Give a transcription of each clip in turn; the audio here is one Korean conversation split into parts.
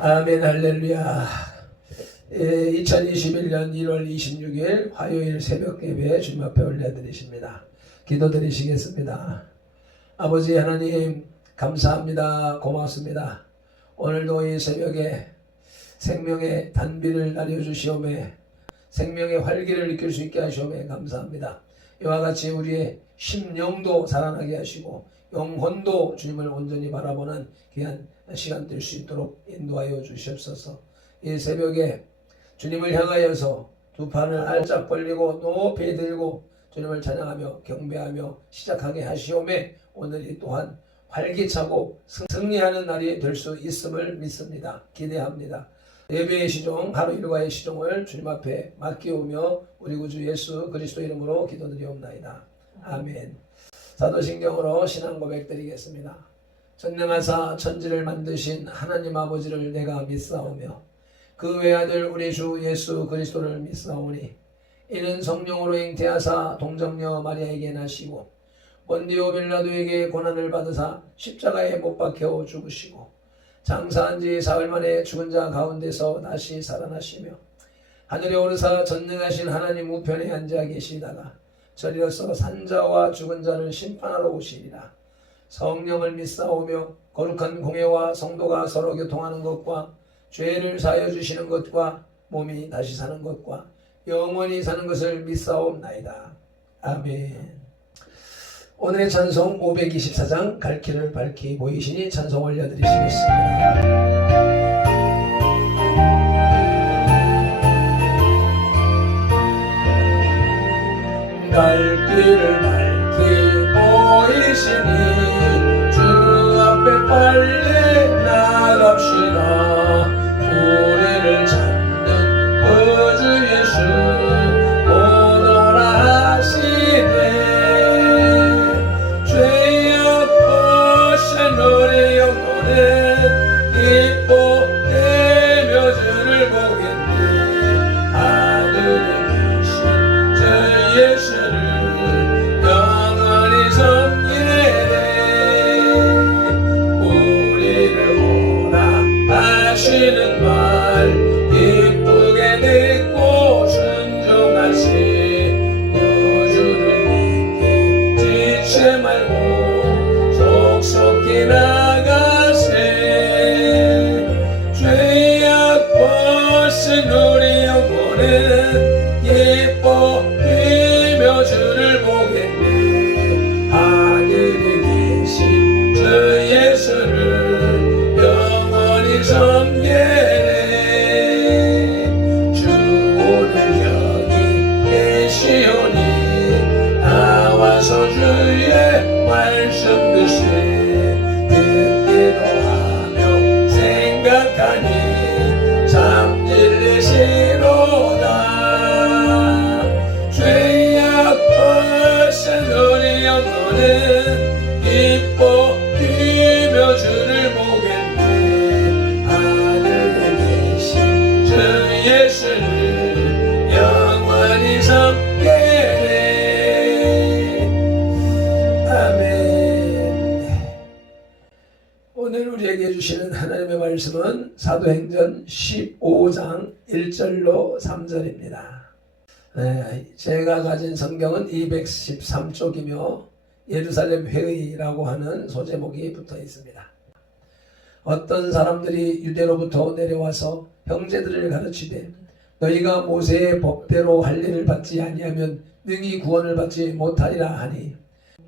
아멘. 할렐루야. 2021년 1월 26일 화요일 새벽 예배 주님 앞에 올려드리십니다. 기도드리시겠습니다. 아버지 하나님 감사합니다. 고맙습니다. 오늘도 이 새벽에 생명의 단비를 날려주시오매 생명의 활기를 느낄 수 있게 하시오매 감사합니다. 이와 같이 우리의 심령도 살아나게 하시고 영혼도 주님을 온전히 바라보는 귀한 시간 될 수 있도록 인도하여 주시옵소서. 이 새벽에 주님을 향하여서 두 판을 알짝 벌리고 높이 들고 주님을 찬양하며 경배하며 시작하게 하시오매 오늘이 또한 활기차고 승리하는 날이 될 수 있음을 믿습니다. 기대합니다. 예배의 시종 하루 일과의 시종을 주님 앞에 맡기오며 우리 구주 예수 그리스도 이름으로 기도드리옵나이다. 아멘. 사도신경으로 신앙 고백 드리겠습니다. 전능하사 천지를 만드신 하나님 아버지를 내가 믿사오며 그 외아들 우리 주 예수 그리스도를 믿사오니 이는 성령으로 잉태하사 동정녀 마리아에게 나시고 본디오 빌라도에게 고난을 받으사 십자가에 못 박혀 죽으시고 장사한 지 사흘 만에 죽은 자 가운데서 다시 살아나시며 하늘에 오르사 전능하신 하나님 우편에 앉아 계시다가 저리로서 산자와 죽은 자를 심판하러 오시리라. 성령을 믿사오며 거룩한 공회와 성도가 서로 교통하는 것과 죄를 사하여 주시는 것과 몸이 다시 사는 것과 영원히 사는 것을 믿사옵나이다. 아멘. 오늘의 찬송 524장 갈 길을 밝히 보이시니 찬송 올려드리시겠습니다. 갈 길을 밝히 보이시니 주 앞에 빨리 나갑시다. 우리를 찾는 구주 예수 오너라 하시네. 죄악 벗은 우리 영혼은 기뻐하며 주를 보겠네. 하늘에 계신 주 예수를 영원히 섬기네. 우리를 오라 하시는 말 기쁘게 듣고 순종하시. 구주를 믿기 지체 말고 속속히 나가세. 죄악 벗은 우리 영혼은 기뻐하며 주를 보겠네. 하늘에 계신 주 예수를 영원히 섬기네. 주 오늘 여기 계시오니 나와서 주의 말씀 듣세. 듣기도 하며 생각하니 참 진리시로다. 죄악 벗은 우리 영혼은 기뻐하며 주를 보겠네. 하늘에 계신 주 예수를 영원히 섬기네. 아멘. 오늘 우리에게 주시는 하나님의 말씀은 사도행전 15장 1절로 3절입니다. 제가 가진 성경은 213쪽이며 예루살렘 회의라고 하는 소제목이 붙어 있습니다. 어떤 사람들이 유대로부터 내려와서 형제들을 가르치되 너희가 모세의 법대로 할 일을 받지 아니하면 능히 구원을 받지 못하리라 하니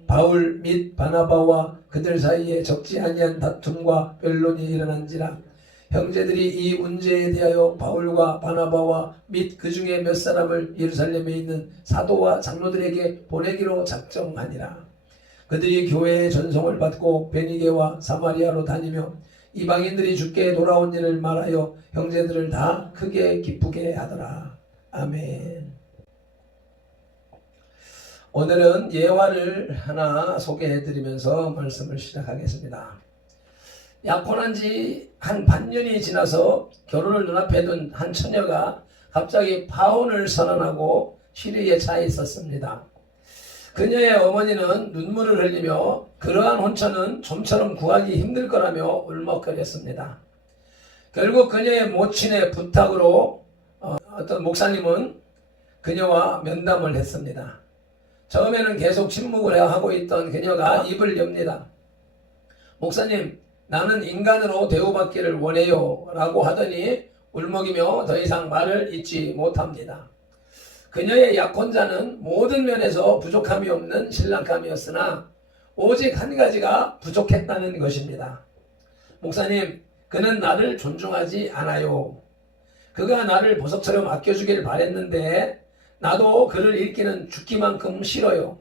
바울 및 바나바와 그들 사이에 적지 아니한 다툼과 변론이 일어난지라. 형제들이 이 문제에 대하여 바울과 바나바와 및 그 중에 몇 사람을 예루살렘에 있는 사도와 장로들에게 보내기로 작정하니라. 그들이 교회의 전송을 받고 베니게와 사마리아로 다니며 이방인들이 주께 돌아온 일을 말하여 형제들을 다 크게 기쁘게 하더라. 아멘. 오늘은 예화를 하나 소개해드리면서 말씀을 시작하겠습니다. 약혼한 지 한 반년이 지나서 결혼을 눈앞에 둔 한 처녀가 갑자기 파혼을 선언하고 시리에 차 있었습니다. 그녀의 어머니는 눈물을 흘리며 그러한 혼처는 좀처럼 구하기 힘들 거라며 울먹거렸습니다. 결국 그녀의 모친의 부탁으로 어떤 목사님은 그녀와 면담을 했습니다. 처음에는 계속 침묵을 하고 있던 그녀가 입을 엽니다. 목사님, 나는 인간으로 대우받기를 원해요 라고 하더니 울먹이며 더 이상 말을 잇지 못합니다. 그녀의 약혼자는 모든 면에서 부족함이 없는 신랑감이었으나 오직 한 가지가 부족했다는 것입니다. 목사님, 그는 나를 존중하지 않아요. 그가 나를 보석처럼 아껴주길 바랬는데 나도 그를 잃기는 죽기만큼 싫어요.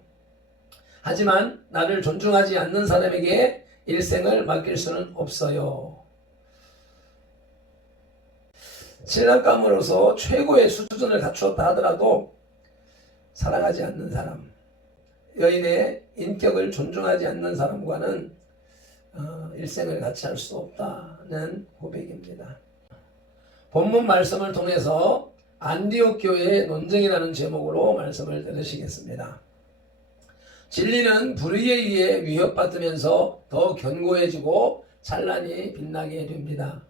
하지만 나를 존중하지 않는 사람에게 일생을 맡길 수는 없어요. 신랑감으로서 최고의 수준을 갖추었다 하더라도 사랑하지 않는 사람, 여인의 인격을 존중하지 않는 사람과는 일생을 같이 할 수 없다는 고백입니다. 본문 말씀을 통해서 안디옥 교회의 논쟁이라는 제목으로 말씀을 들으시겠습니다. 진리는 불의에 의해 위협받으면서 더 견고해지고 찬란히 빛나게 됩니다.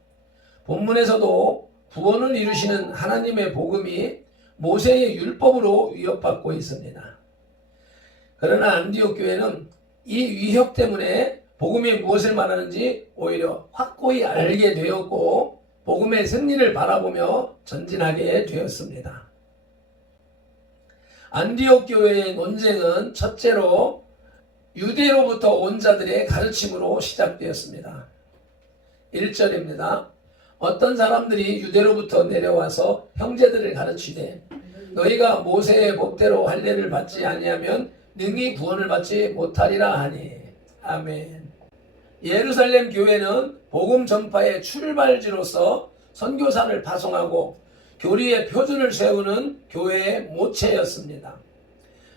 본문에서도 구원을 이루시는 하나님의 복음이 모세의 율법으로 위협받고 있습니다. 그러나 안디옥 교회는 이 위협 때문에 복음이 무엇을 말하는지 오히려 확고히 알게 되었고 복음의 승리를 바라보며 전진하게 되었습니다. 안디옥 교회의 논쟁은 첫째로 유대로부터 온 자들의 가르침으로 시작되었습니다. 1절입니다. 어떤 사람들이 유대로부터 내려와서 형제들을 가르치되 너희가 모세의 법대로 할례를 받지 아니하면 능히 구원을 받지 못하리라 하니. 아멘. 예루살렘 교회는 복음 전파의 출발지로서 선교사를 파송하고 교리의 표준을 세우는 교회의 모체였습니다.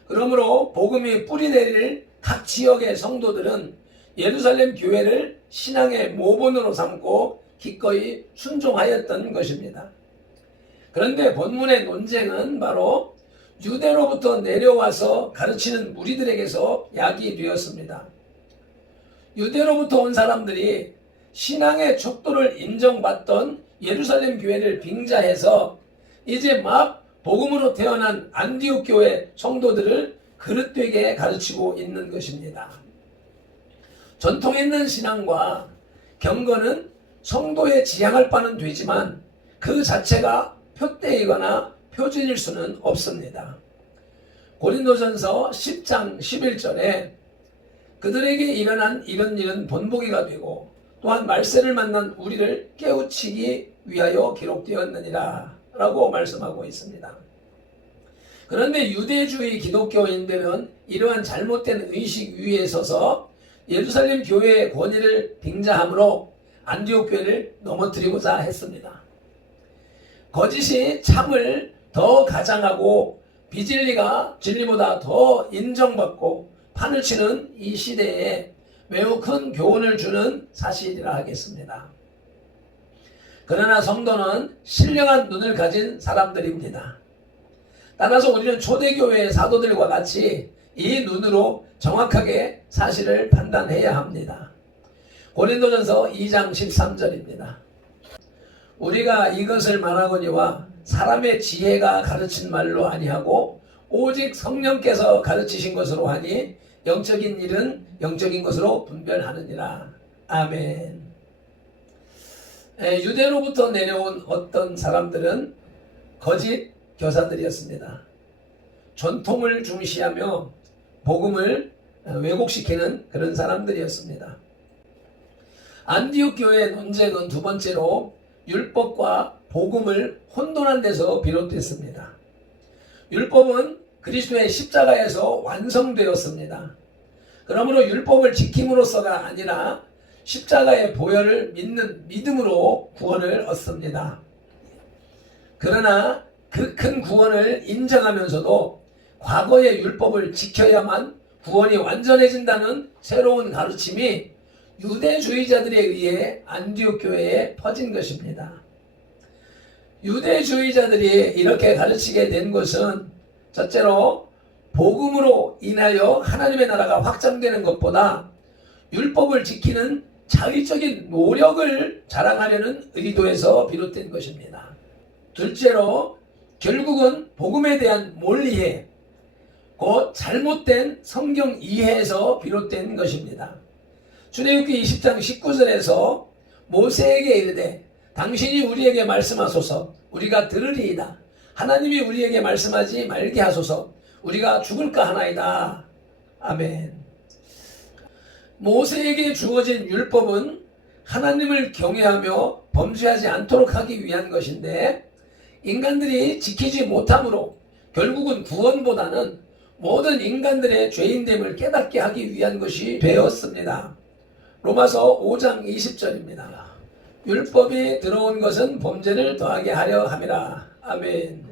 그러므로 복음이 뿌리내릴 각 지역의 성도들은 예루살렘 교회를 신앙의 모본으로 삼고 기꺼이 순종하였던 것입니다. 그런데 본문의 논쟁은 바로 유대로부터 내려와서 가르치는 무리들에게서 야기되었습니다. 유대로부터 온 사람들이 신앙의 척도를 인정받던 예루살렘 교회를 빙자해서 이제 막 복음으로 태어난 안디옥 교회 성도들을 그릇되게 가르치고 있는 것입니다. 전통 있는 신앙과 경건은 성도의 지향할 바는 되지만 그 자체가 표대이거나 표준일 수는 없습니다. 고린도전서 10장 11절에 그들에게 일어난 이런 일은 본보기가 되고 또한 말세를 만난 우리를 깨우치기 위하여 기록되었느니라 라고 말씀하고 있습니다. 그런데 유대주의 기독교인들은 이러한 잘못된 의식 위에 서서 예루살렘 교회의 권위를 빙자함으로 안디옥 교회를 넘어뜨리고자 했습니다. 거짓이 참을 더 가장하고 비진리가 진리보다 더 인정받고 판을 치는 이 시대에 매우 큰 교훈을 주는 사실이라 하겠습니다. 그러나 성도는 신령한 눈을 가진 사람들입니다. 따라서 우리는 초대교회의 사도들과 같이 이 눈으로 정확하게 사실을 판단해야 합니다. 고린도전서 2장 13절입니다. 우리가 이것을 말하거니와 사람의 지혜가 가르친 말로 아니하고 오직 성령께서 가르치신 것으로 하니 영적인 일은 영적인 것으로 분별하느니라. 아멘. 유대로부터 내려온 어떤 사람들은 거짓 교사들이었습니다. 전통을 중시하며 복음을 왜곡시키는 그런 사람들이었습니다. 안디옥 교회의 논쟁은 두 번째로 율법과 복음을 혼돈한 데서 비롯됐습니다. 율법은 그리스도의 십자가에서 완성되었습니다. 그러므로 율법을 지킴으로써가 아니라 십자가의 보혈을 믿는 믿음으로 구원을 얻습니다. 그러나 그 큰 구원을 인정하면서도 과거의 율법을 지켜야만 구원이 완전해진다는 새로운 가르침이 유대주의자들에 의해 안디옥 교회에 퍼진 것입니다. 유대주의자들이 이렇게 가르치게 된 것은 첫째로 복음으로 인하여 하나님의 나라가 확장되는 것보다 율법을 지키는 자의적인 노력을 자랑하려는 의도에서 비롯된 것입니다. 둘째로 결국은 복음에 대한 몰이해, 곧 잘못된 성경 이해에서 비롯된 것입니다. 출애굽기 20장 19절에서 모세에게 이르되 당신이 우리에게 말씀하소서 우리가 들으리이다. 하나님이 우리에게 말씀하지 말게 하소서 우리가 죽을까 하나이다. 아멘. 모세에게 주어진 율법은 하나님을 경외하며 범죄하지 않도록 하기 위한 것인데 인간들이 지키지 못함으로 결국은 구원보다는 모든 인간들의 죄인됨을 깨닫게 하기 위한 것이 되었습니다. 로마서 5장 20절입니다. 율법이 들어온 것은 범죄를 더하게 하려 함이라. 아멘.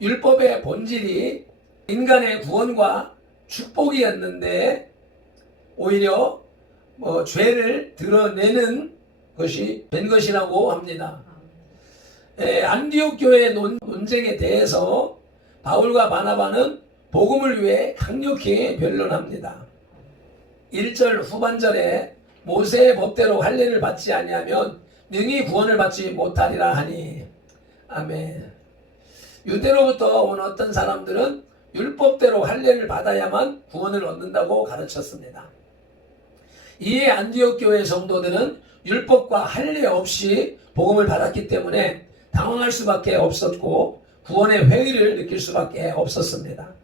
율법의 본질이 인간의 구원과 축복이었는데 오히려 죄를 드러내는 것이 된 것이라고 합니다. 안디옥 교회의 논쟁에 대해서 바울과 바나바는 복음을 위해 강력히 변론합니다. 1절 후반절에 모세의 법대로 할례를 받지 아니하면 능히 구원을 받지 못하리라 하니. 아멘. 유대로부터 온 어떤 사람들은 율법대로 할례를 받아야만 구원을 얻는다고 가르쳤습니다. 이에 안디옥 교회 성도들은 율법과 할례 없이 복음을 받았기 때문에 당황할 수밖에 없었고 구원의 회의를 느낄 수밖에 없었습니다.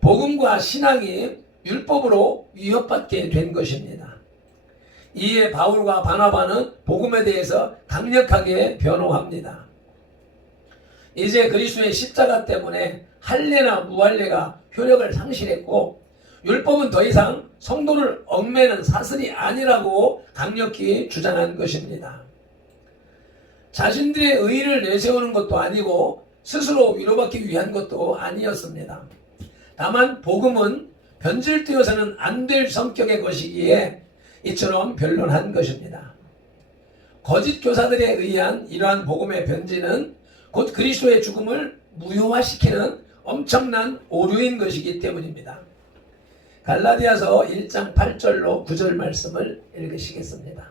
복음과 신앙이 율법으로 위협받게 된 것입니다. 이에 바울과 바나바는 복음에 대해서 강력하게 변호합니다. 이제 그리스도의 십자가 때문에 할례나 무할례가 효력을 상실했고 율법은 더 이상 성도를 얽매는 사슬이 아니라고 강력히 주장한 것입니다. 자신들의 의의를 내세우는 것도 아니고 스스로 위로받기 위한 것도 아니었습니다. 다만 복음은 변질되어서는 안 될 성격의 것이기에 이처럼 변론한 것입니다. 거짓 교사들에 의한 이러한 복음의 변질은 곧 그리스도의 죽음을 무효화시키는 엄청난 오류인 것이기 때문입니다. 갈라디아서 1장 8절로 9절 말씀을 읽으시겠습니다.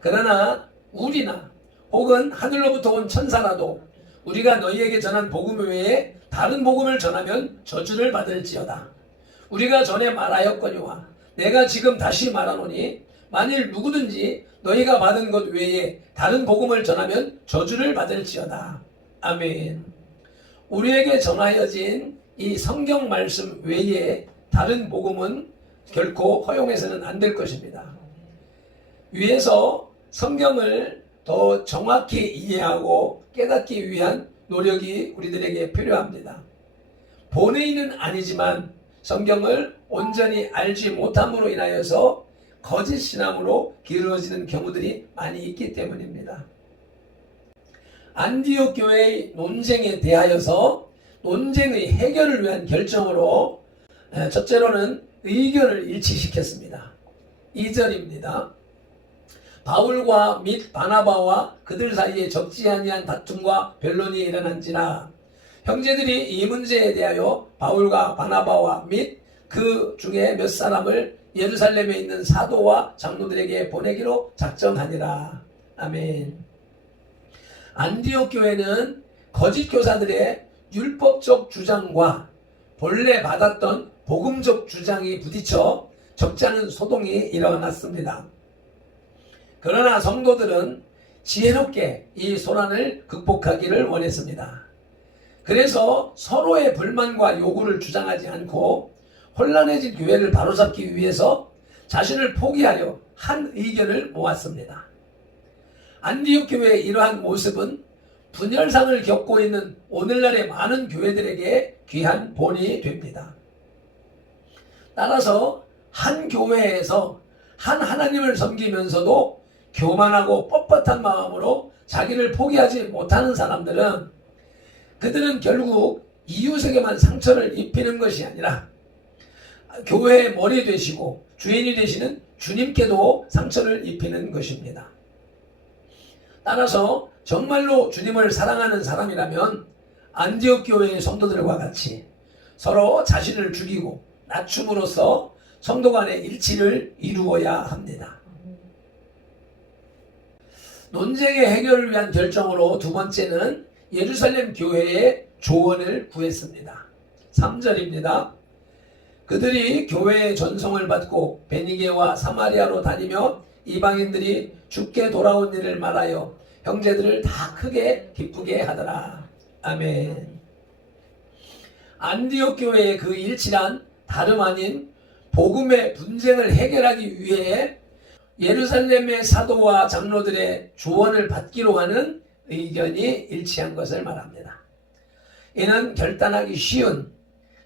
그러나 우리나 혹은 하늘로부터 온 천사라도 우리가 너희에게 전한 복음 외에 다른 복음을 전하면 저주를 받을지어다. 우리가 전에 말하였거니와 내가 지금 다시 말하노니 만일 누구든지 너희가 받은 것 외에 다른 복음을 전하면 저주를 받을지어다. 아멘. 우리에게 전하여진 이 성경 말씀 외에 다른 복음은 결코 허용해서는 안 될 것입니다. 위에서 성경을 더 정확히 이해하고 깨닫기 위한 노력이 우리들에게 필요합니다. 본의는 아니지만 성경을 온전히 알지 못함으로 인하여서 거짓 신앙으로 기울어지는 경우들이 많이 있기 때문입니다. 안디옥 교회의 논쟁에 대하여서 논쟁의 해결을 위한 결정으로 첫째로는 의견을 일치시켰습니다. 2절입니다. 바울과 및 바나바와 그들 사이에 적지 아니한 다툼과 변론이 일어난지라 형제들이 이 문제에 대하여 바울과 바나바와 및 그 중에 몇 사람을 예루살렘에 있는 사도와 장로들에게 보내기로 작정하니라. 아멘. 안디옥 교회는 거짓 교사들의 율법적 주장과 본래 받았던 복음적 주장이 부딪혀 적지 않은 소동이 일어났습니다. 그러나 성도들은 지혜롭게 이 소란을 극복하기를 원했습니다. 그래서 서로의 불만과 요구를 주장하지 않고 혼란해진 교회를 바로잡기 위해서 자신을 포기하려 한 의견을 모았습니다. 안디옥 교회의 이러한 모습은 분열상을 겪고 있는 오늘날의 많은 교회들에게 귀한 본이 됩니다. 따라서 한 교회에서 한 하나님을 섬기면서도 교만하고 뻣뻣한 마음으로 자기를 포기하지 못하는 사람들은 그들은 결국 이웃에게만 상처를 입히는 것이 아니라 교회의 머리 되시고 주인이 되시는 주님께도 상처를 입히는 것입니다. 따라서 정말로 주님을 사랑하는 사람이라면 안디옥 교회의 성도들과 같이 서로 자신을 죽이고 낮춤으로써 성도 간의 일치를 이루어야 합니다. 논쟁의 해결을 위한 결정으로 두 번째는 예루살렘 교회의 조언을 구했습니다. 3절입니다. 그들이 교회의 전송을 받고 베니게와 사마리아로 다니며 이방인들이 죽게 돌아온 일을 말하여 형제들을 다 크게 기쁘게 하더라. 아멘. 안디옥 교회의 그 일치란 다름 아닌 복음의 분쟁을 해결하기 위해 예루살렘의 사도와 장로들의 조언을 받기로 하는 의견이 일치한 것을 말합니다. 이는 결단하기 쉬운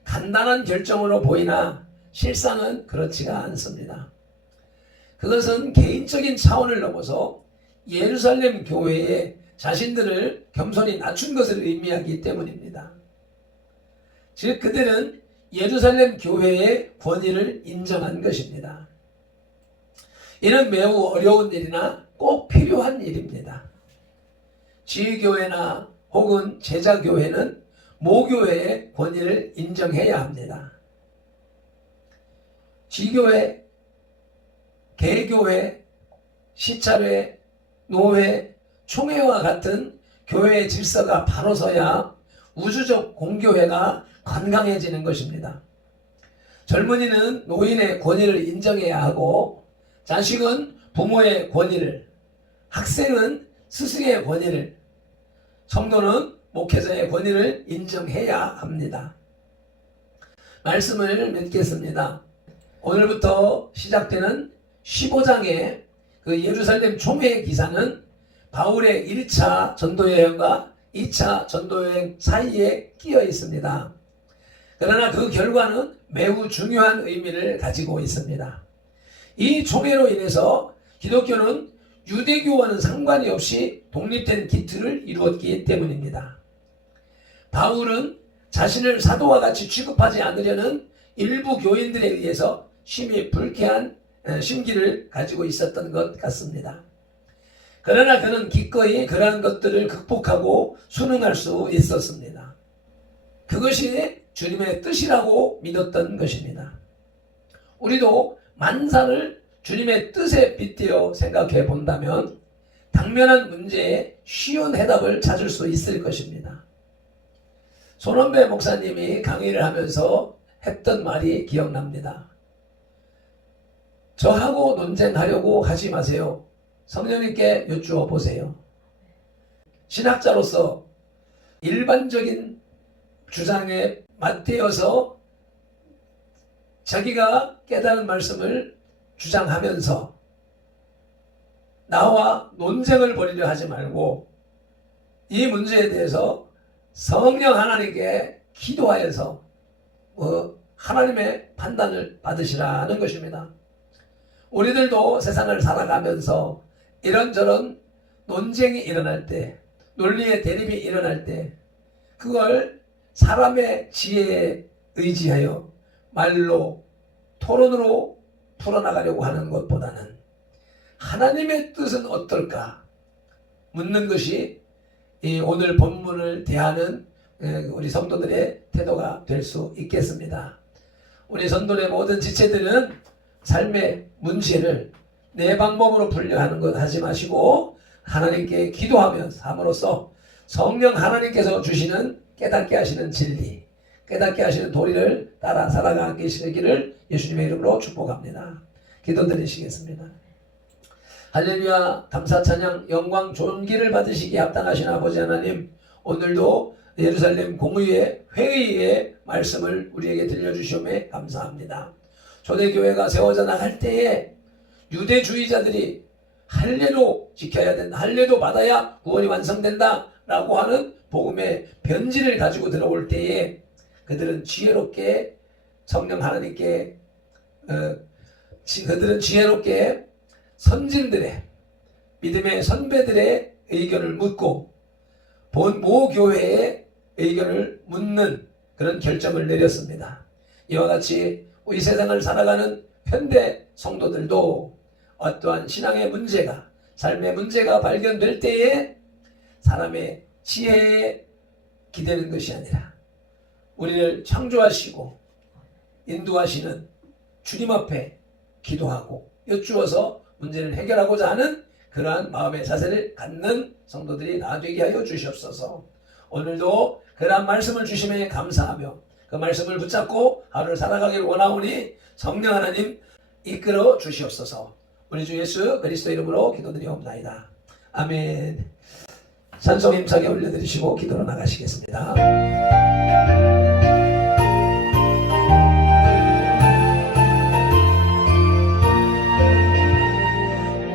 간단한 결정으로 보이나 실상은 그렇지가 않습니다. 그것은 개인적인 차원을 넘어서 예루살렘 교회에 자신들을 겸손히 낮춘 것을 의미하기 때문입니다. 즉 그들은 예루살렘 교회의 권위를 인정한 것입니다. 이는 매우 어려운 일이나 꼭 필요한 일입니다. 지휘교회나 혹은 제자교회는 모교회의 권위를 인정해야 합니다. 지교회, 개교회, 시찰회, 노회, 총회와 같은 교회의 질서가 바로 서야 우주적 공교회가 건강해지는 것입니다. 젊은이는 노인의 권위를 인정해야 하고 자식은 부모의 권위를, 학생은 스승의 권위를, 성도는 목회자의 권위를 인정해야 합니다. 말씀을 맺겠습니다. 오늘부터 시작되는 15장의 그 예루살렘 총회 기사는 바울의 1차 전도여행과 2차 전도여행 사이에 끼어 있습니다. 그러나 그 결과는 매우 중요한 의미를 가지고 있습니다. 이 총회로 인해서 기독교는 유대교와는 상관이 없이 독립된 기틀을 이루었기 때문입니다. 바울은 자신을 사도와 같이 취급하지 않으려는 일부 교인들에 의해서 심히 불쾌한 심기를 가지고 있었던 것 같습니다. 그러나 그는 기꺼이 그러한 것들을 극복하고 순응할 수 있었습니다. 그것이 주님의 뜻이라고 믿었던 것입니다. 우리도 만사를 주님의 뜻에 빗대어 생각해 본다면 당면한 문제에 쉬운 해답을 찾을 수 있을 것입니다. 손원배 목사님이 강의를 하면서 했던 말이 기억납니다. 저하고 논쟁하려고 하지 마세요. 성령님께 여쭈어 보세요. 신학자로서 일반적인 주장에 맞대어서 자기가 깨달은 말씀을 주장하면서 나와 논쟁을 벌이려 하지 말고 이 문제에 대해서 성령 하나님께 기도하여서 하나님의 판단을 받으시라는 것입니다. 우리들도 세상을 살아가면서 이런저런 논쟁이 일어날 때, 논리의 대립이 일어날 때 그걸 사람의 지혜에 의지하여 말로, 토론으로 풀어나가려고 하는 것보다는 하나님의 뜻은 어떨까 묻는 것이 이 오늘 본문을 대하는 우리 성도들의 태도가 될 수 있겠습니다. 우리 성도의 모든 지체들은 삶의 문제를 내 방법으로 풀려 하는 것 하지 마시고 하나님께 기도하면서 함으로써 성령 하나님께서 주시는 깨닫게 하시는 진리, 깨닫게 하시는 도리를 따라 살아가시기를 예수님의 이름으로 축복합니다. 기도드리시겠습니다. 할렐루야. 감사 찬양 영광 존귀를 받으시기에 합당하신 아버지 하나님, 오늘도 예루살렘 공의회 회의의 말씀을 우리에게 들려주시오매 감사합니다. 초대교회가 세워져 나갈 때에 유대주의자들이 할례도 지켜야 된다, 할례도 받아야 구원이 완성된다 라고 하는 복음의 변질을 가지고 들어올 때에 그들은 지혜롭게 성령 하나님께 그들은 지혜롭게 선진들의 믿음의 선배들의 의견을 묻고 모 교회의 의견을 묻는 그런 결정을 내렸습니다. 이와 같이 우리 세상을 살아가는 현대 성도들도 어떠한 신앙의 문제가, 삶의 문제가 발견될 때에 사람의 지혜에 기대는 것이 아니라 우리를 창조하시고 인도하시는 주님 앞에 기도하고 여쭈어서 문제를 해결하고자 하는 그러한 마음의 자세를 갖는 성도들이 다 되게 하여 주시옵소서. 오늘도 그러한 말씀을 주심에 감사하며 그 말씀을 붙잡고 하루를 살아가길 원하오니 성령 하나님 이끌어 주시옵소서. 우리 주 예수 그리스도 이름으로 기도드리옵나이다. 아멘. 찬송 힘차게 올려드리시고 기도로 나가시겠습니다.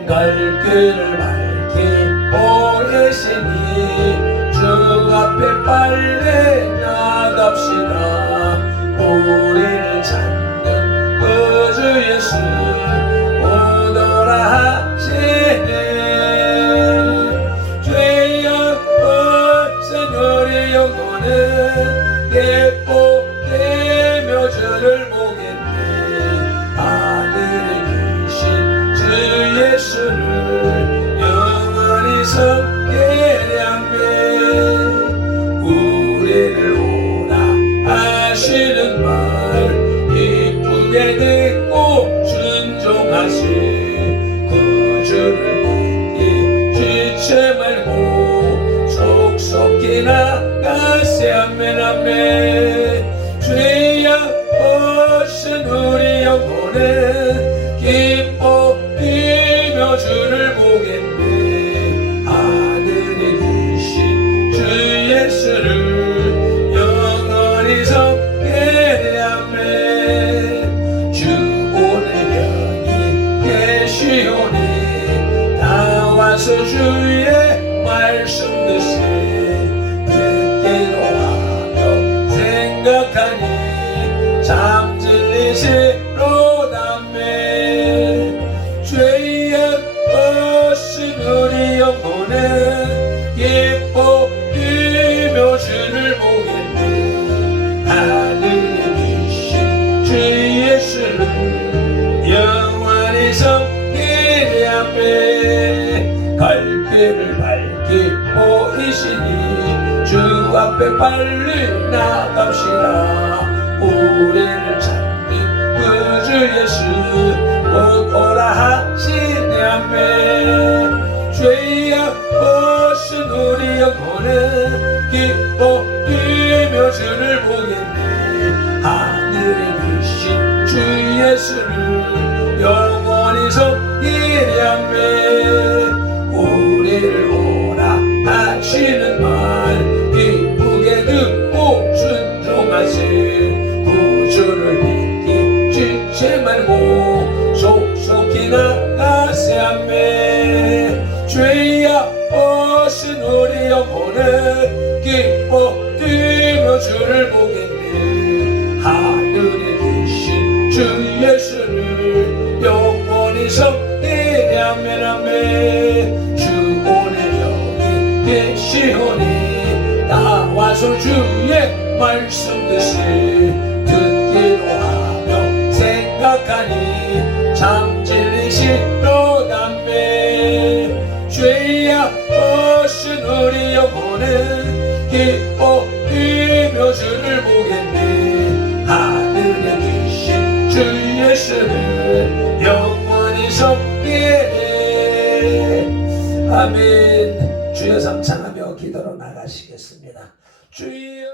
갈 길을 밝히고 계시니 주 앞에 빨리 나갑시다. 우리를 찾는 그 주 예수 오너라 하시네. 죄악 없은 우리 영혼은 예뻐되며 주를 보겠네. 하늘에 계신 주 예수를 영원히 섬기려면 우리를 오라 하시는 말 이쁘게 듣고 순종하시. 그 주를 믿기 지체 말고 속속히 나가세. 아멘 아멘. 죄악 없은 우리 영혼은 기뻐 뛰며 주를 보겠네. 하늘에 계신 주 예수를 영원히 섬기려. 아멘. 주 오늘 여기 계시오니 다 와서 주의 말씀 듣세. 듣기로 하며 생각하니 참 진리시로다매. 죄악 없은 우리 영혼은 기뻐 뛰며 주를 보겠네. 하늘에 계신 주 예수를 영원히 섬기려. 아멘. 갈 길을 밝히고 계시니 주 앞에 빨리 나갑시다. 우리를 찾는 그 주 예수 곧 오라 하시네. 아멘. 죄악 없은 우리 영혼은 기뻐 뛰며 주를 보겠네. 하늘에 계신 주 예수를 영원히 섬기려. 아멘. 우리를 오라 하시는 말 기쁘게 듣고 순종하세. 구주를 믿기 지체 말고 속속히 나가세. 아멘. 죄악 없은 우리 영혼은 기뻐 뛰며 주를 보겠네. 하늘에 계신 주 예수를 영원히 섬기려. 아멘 아멘. 주 오늘 여기 계시오니 다 와서 주의 말씀 듣세. 듣기로 하며 생각하니 참 진리시로다매. 죄악 없은 우리 영혼은 기뻐 뛰며 주를 보겠네. 하늘에 계신 주 예수를 영원히 섬기네. 아멘. 주여 삼창하며 기도로 나가시겠습니다. 주여